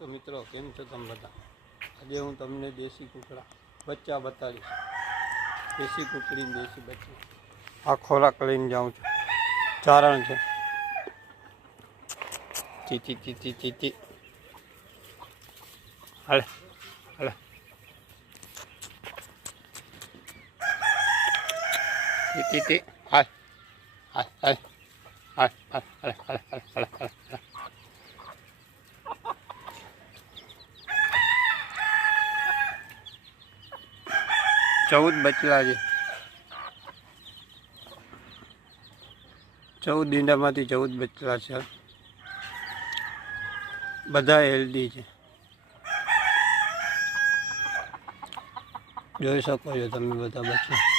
તો મિત્રો કેમ છો તમે બધા? આજે હું તમને દેશી કૂકડા બચ્ચા બતાડીશ. દેશી કૂકડી દેશી બચ્ચા. આ ખોરાક લઈને જાઉં છું. ચારણ છે. ચીચી ચીચી ચીચી. હાલે હાલે. ચીચી હાલ હાલ હાલ હાલ હાલ હાલ હાલ હાલ હાલ હાલ. 14 બચલા છે. 14 ઈંડામાંથી 14 બચલા છે. બધા હેલ્ધી છે. જોઈ શકો છો તમે બધા બચ્ચા.